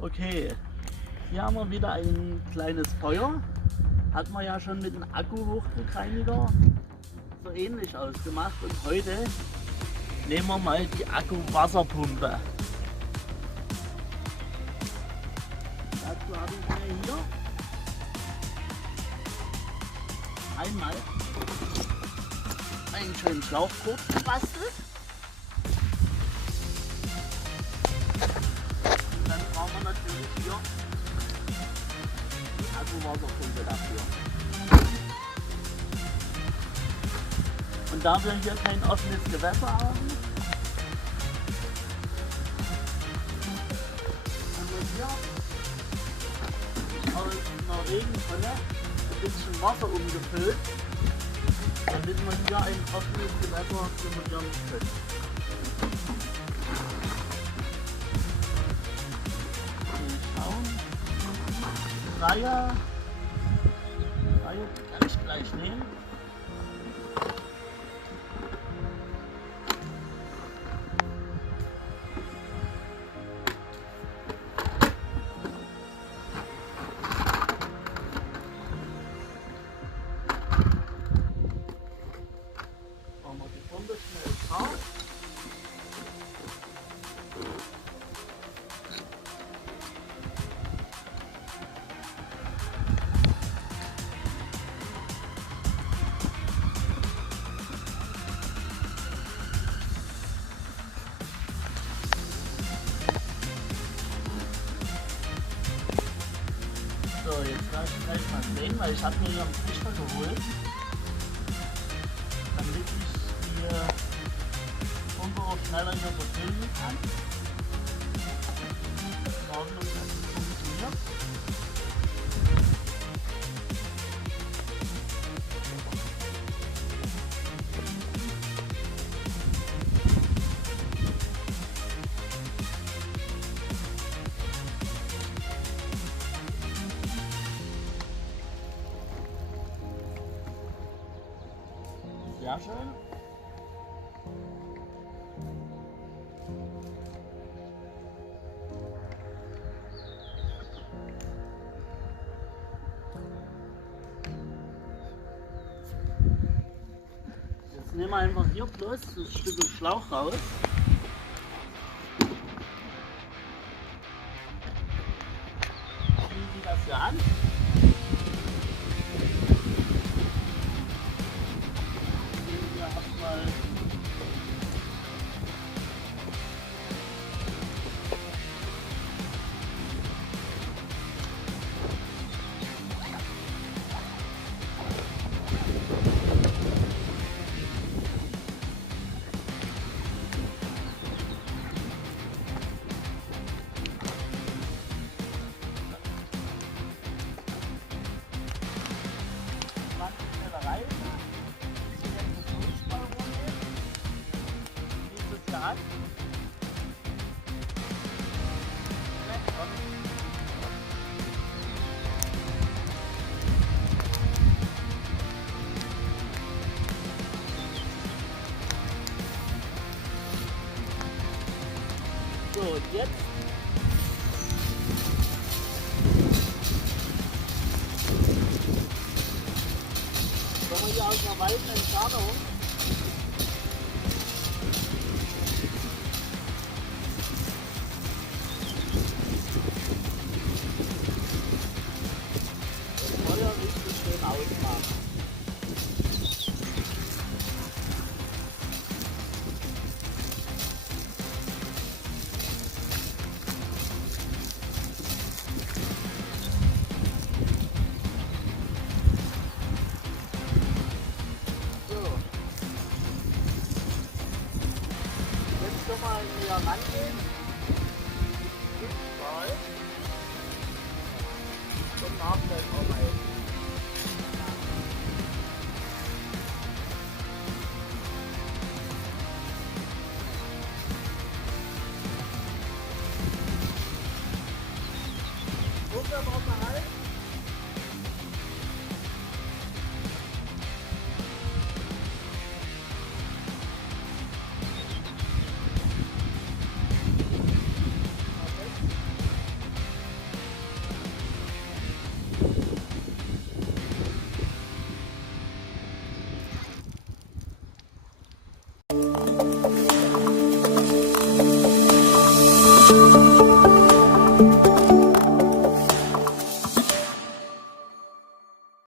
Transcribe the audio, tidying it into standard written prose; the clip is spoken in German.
Okay, hier haben wir wieder ein kleines Feuer. Hat man ja schon mit dem Akku-Hochdruckreiniger so ähnlich ausgemacht. Und heute nehmen wir mal die Akku-Wasserpumpe. Dazu habe ich mir hier einmal einen schönen Schlauchboot gebastelt. Und dann brauchen wir natürlich hier die Akku-Wasserpumpe dafür. Und da wir hier kein offenes Gewässer haben, haben wir hier aus einer Regentonne ein bisschen Wasser umgefüllt, damit wir hier ein offenes Gewässer simulieren können. Wir schauen. Reihe kann ich gleich nehmen. Machen wir die Pumpe schnell drauf. So, jetzt lasse ich gleich mal sehen, weil ich habe mir hier einen Trichter geholt, damit ich die Pumpe auch schneller hier befüllen kann. Schauen wir, ob das funktioniert. Sehr schön. Jetzt nehmen wir einfach hier bloß das Stück Schlauch raus. Schließen das hier an. Erstmal rein. An. So, und jetzt kommen wir hier aus einer weiten Entfernung. Feuer richtig schön ausmachen. So. Jetzt können wir näher rangehen. Und nachher auch mal. Pumpe braucht man halt.